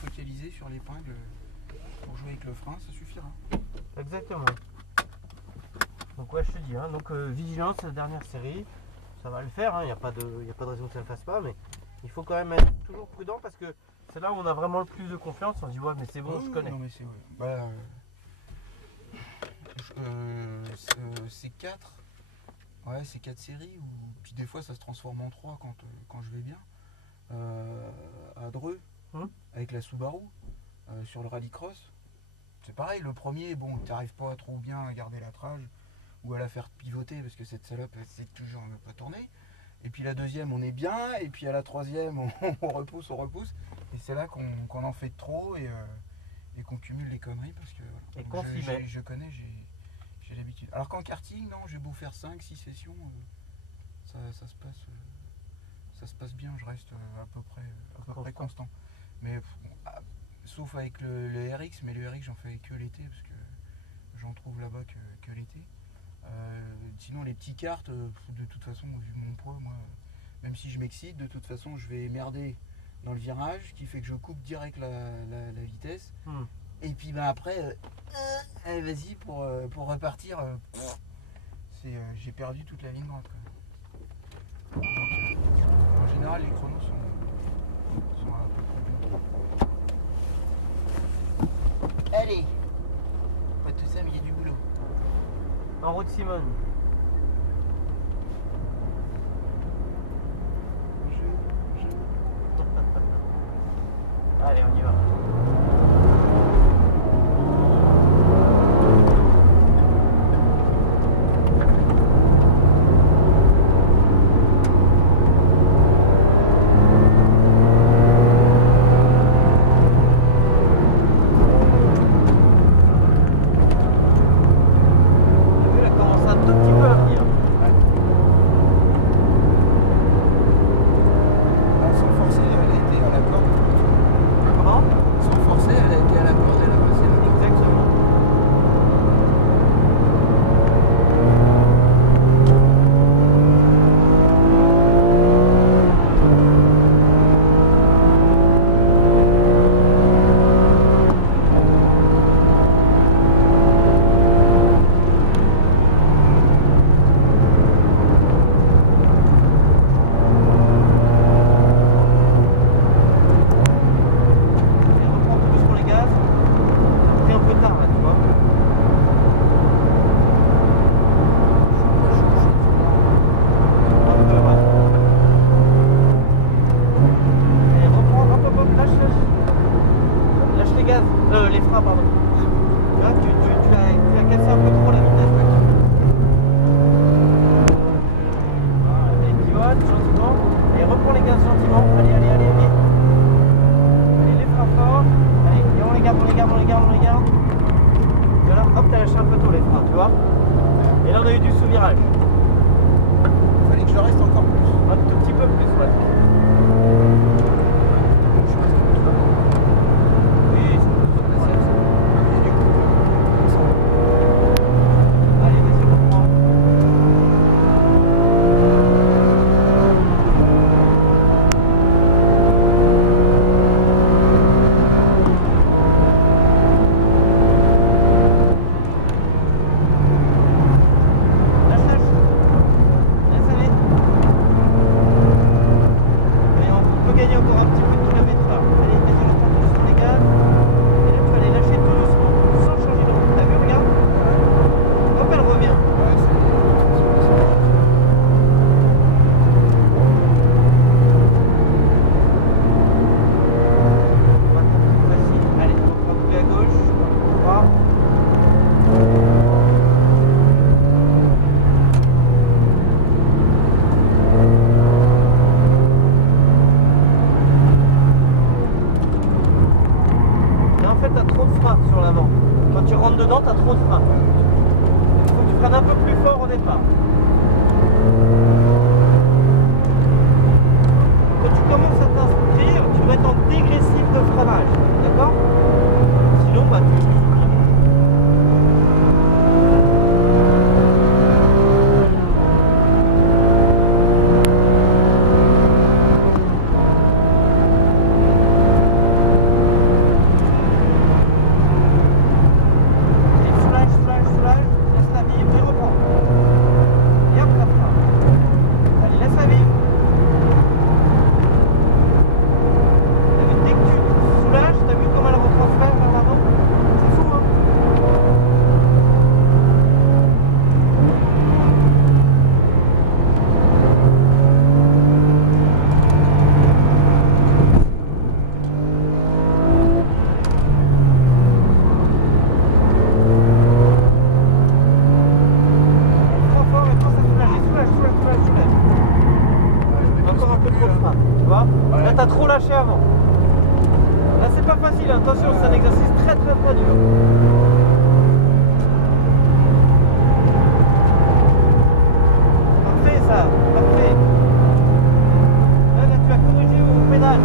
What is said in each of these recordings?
focaliser sur l'épingle pour jouer avec le frein, ça suffira. Exactement. Donc ouais, je te dis, hein, donc vigilance, la dernière série, ça va le faire, il n'y a pas de raison que ça ne le fasse pas, mais il faut quand même être toujours prudent parce que c'est là où on a vraiment le plus de confiance, on se dit ouais mais c'est bon, je connais. Non mais c'est c'est 4. Ouais, c'est 4 séries, puis des fois ça se transforme en 3 quand je vais bien. À Dreux, avec la Subaru, sur le rallycross. C'est pareil, le premier, bon, tu n'arrives pas trop bien à garder la trage ou à la faire pivoter parce que cette salope, elle sait toujours ne pas tourner. Et puis la deuxième, on est bien, et puis à la troisième, on repousse. Et c'est là qu'on en fait trop et qu'on cumule les conneries parce que voilà. Et qu'on s'y met. Je connais, j'ai l'habitude. Alors qu'en karting, non, j'ai beau faire 5-6 sessions, ça se passe bien, je reste à peu près constant. Mais sauf avec le RX, mais le RX j'en fais que l'été parce que j'en trouve là-bas que l'été. Sinon les petits karts, de toute façon, vu mon poids, moi, même si je m'excite, de toute façon je vais merder dans le virage, qui fait que je coupe direct la vitesse. Et puis après, allez, vas-y pour repartir, j'ai perdu toute la ligne droite. Donc, en général, les chronos sont un peu plus bons. Allez, pas tout ça, mais il y a du boulot. En route, Simone. Allez, on y va. Les freins, pardon. Là, tu as cassé un peu trop la vitesse. Allez, pivote gentiment. Et reprends les gaz gentiment. Allez. Allez, les freins forts. Allez, et on les garde. Et là, hop, t'as lâché un peu tôt les freins, tu vois. Et là, on a eu du sous-virage. Il fallait que je reste encore plus. Un tout petit peu plus, ouais. Sur l'avant. Quand tu rentres dedans, tu as trop de frein. Il faut que tu freines un peu plus fort au départ. Quand tu commences à t'inscrire, tu vas être en dégressif de freinage. D'accord? Sinon, bah, pas facile, attention, c'est un exercice très dur. Parfait ça, parfait. Là, tu as corrigé au pédale.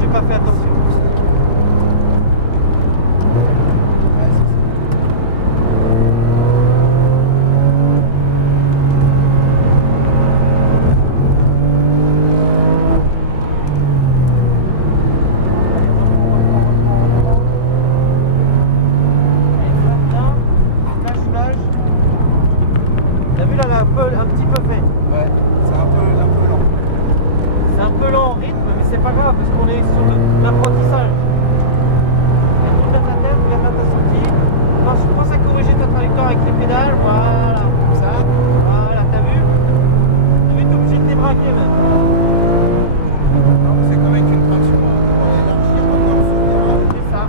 J'ai pas fait attention. T'as vu là, un petit peu fait. Ouais, c'est un peu lent. C'est un peu lent en rythme, mais c'est pas grave parce qu'on est sur l'apprentissage. Regarde ta tête, regarde ta sortie. Non, je pense à corriger ta trajectoire avec les pédales. Voilà, comme ça. Voilà, t'as vu? T'as vu, t'es obligé de débraquer même. Non, c'est comme avec une traction élargie, on va voir le souvenir. C'est ça.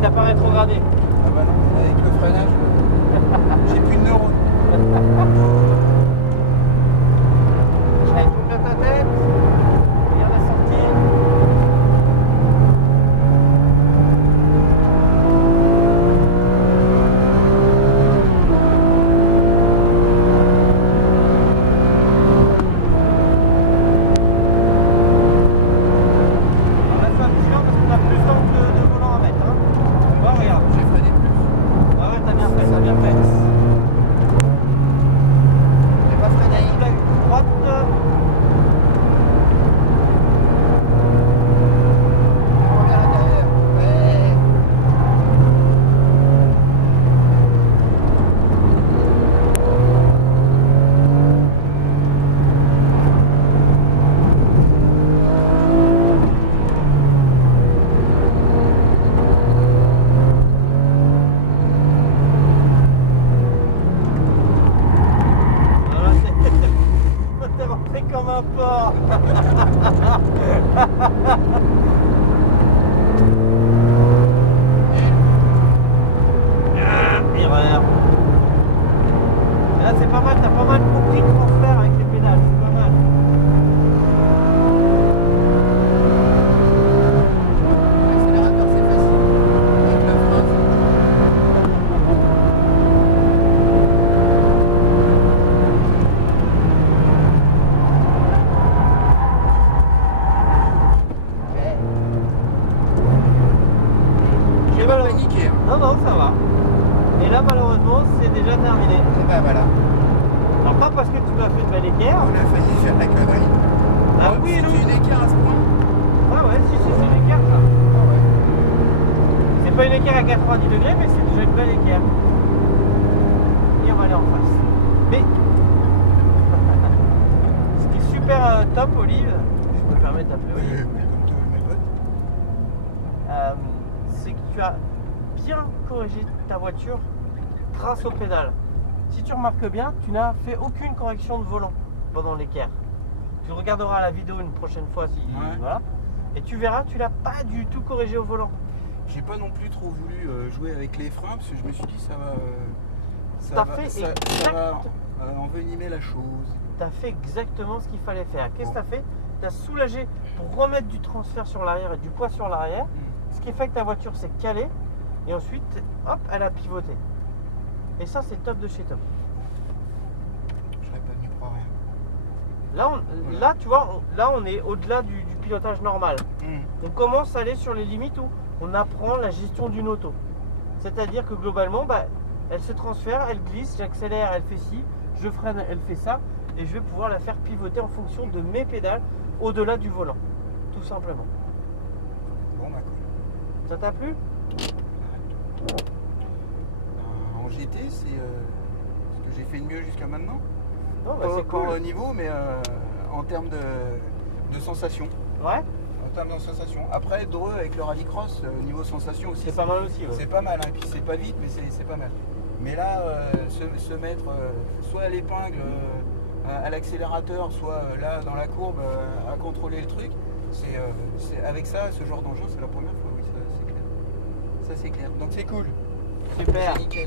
T'as pas rétrogradé. Ah bah non, avec le freinage, j'ai plus de neurones. Allez, tourne ta tête. Regarde la sortie. On va faire attention parce qu'on a plus d'angle de volant à mettre. Hein. Tu vois, regarde. J'ai freiné plus. Ah ouais, t'as bien fait, t'as bien fait. J'ai pas freiné. La droite. On revient à l'intérieur. Ouais. T'es rentré comme un porc. Erreur. Là c'est pas mal, t'as pas mal compris comment faire avec les pédales, c'est pas mal. L'accélérateur c'est facile. Avec le frein, J'ai pas mal au- paniqué. Hein. Non, non, ça va. Et là malheureusement c'est déjà terminé. Et bah voilà. Alors pas parce que tu m'as fait de bel équerre. On a failli faire la connerie. Ah Oh, oui, c'est nous. une écart à ce point. Ah ouais, si, c'est une équerre ça. Ah ouais. C'est pas une équerre à 90 degrés, mais c'est déjà une belle équerre. Et on va aller en face. Mais ce qui est super top, Olive, je me permets d'appeler Olive, Comme tous mes potes. c'est que tu as bien corrigé ta voiture grâce aux pédales. Si tu remarques bien, tu n'as fait aucune correction de volant pendant l'équerre. Tu regarderas la vidéo une prochaine fois si voilà, et tu verras, tu l'as pas du tout corrigé au volant. J'ai pas non plus trop voulu jouer avec les freins parce que je me suis dit ça va, T'as fait ça va envenimer la chose. Tu as fait exactement ce qu'il fallait faire. Qu'est-ce que tu as fait? Tu as soulagé pour remettre du transfert sur l'arrière et du poids sur l'arrière. ce qui fait que ta voiture s'est calée et ensuite, hop, elle a pivoté. Et ça, c'est top de chez top. Je serais pas venu croire rien. Là, tu vois, là, on est au-delà du pilotage normal. Mmh. On commence à aller sur les limites où on apprend la gestion d'une auto. C'est-à-dire que globalement, bah, elle se transfère, elle glisse, j'accélère, elle fait ci, je freine, elle fait ça, et je vais pouvoir la faire pivoter en fonction de mes pédales au-delà du volant, tout simplement. Bon, bah cool. Ça t'a plu? En GT, c'est ce que j'ai fait de mieux jusqu'à maintenant. Non, bah, c'est Pas cool. au niveau, mais en termes de sensations. Ouais, En termes de sensations. Après, Dreux avec le rallycross, niveau sensation aussi. c'est pas mal aussi. Ouais. C'est pas mal, hein. Et puis c'est pas vite, mais c'est pas mal. Mais là, se mettre soit à l'épingle, à l'accélérateur, soit là dans la courbe, à contrôler le truc, avec ça, ce genre d'enjeu, c'est la première fois, oui, ça c'est clair. Ça c'est clair. Donc c'est cool. Super. C'est nickel.